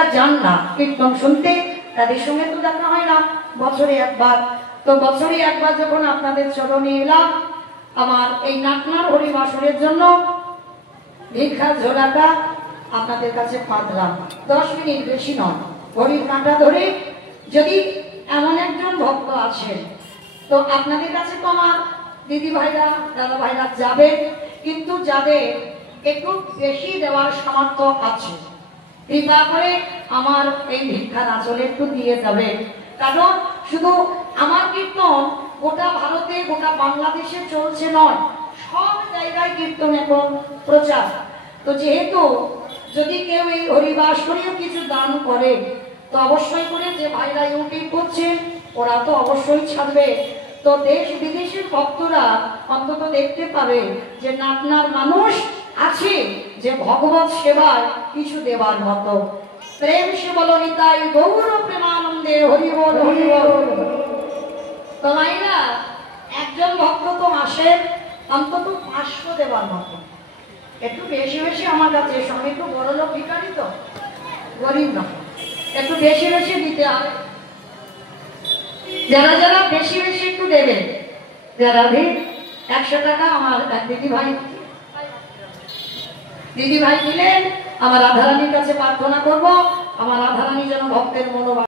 যারা যান না কীর্তন শুনতে, তাদের সঙ্গে তো দেখা হয় না, বছরে একবার। তো বছরে একবার যখন আপনাদের চরণে এলাম, আমার এই নাটনার হরিবাসরের জন্য ভিক্ষার ঝোলাটা আপনাদের কাছে পাতলাম। 10 মিনিট, বেশি নয়। হরির কাঁটা ধরে যদি এমন একজন ভক্ত আছেন, তো আপনাদের কাছে তো আমার দিদি ভাইরা, দাদা ভাইরা যাবে, কিন্তু যাদের একটু বেশি দেওয়ার সামর্থ্য আছে, কৃপা করে আমার এই ভিক্ষার আঁচলে একটু দিয়ে যাবে। কারণ শুধু আমার কীর্তন গোটা ভারতে, গোটা বাংলাদেশে চলছে নয়, সব জায়গায় কীর্তন এখন প্রচার। তো যেহেতু যদি কেউ এই হরিবাসরীয় কিছু দান করে, তো অবশ্যই করে যে ভাইরা ইউটিউব করছেন ওরা তো অবশ্যই ছাড়বে। তো দেশ বিদেশের ভক্তরা অন্তত দেখতে পাবে যে নাটনার মানুষ আছে যে ভগবত সেবায় কিছু দেবার মতো। প্রেম সে বলো নিতাই গৌর প্রেমানন্দে হরি বল হরি বল। তো মাইরা একজন ভক্ত তো আসে অন্তত 500 দেবার মতো, একটু বেশি বেশি আমার কাছে, সঙ্গে একটু বড় লোক ভিখারি তো, গরিব না, একটু বেশি বেশি দিতে হবে। যারা যারা বেশি বেশি একটু দেবে, যারা 100 টাকা আমার এক দিদি ভাই দিলেন, আমার রাধারানীর কাছে প্রার্থনা করব আমার রাধারানী যেন ভক্তের মনোভাব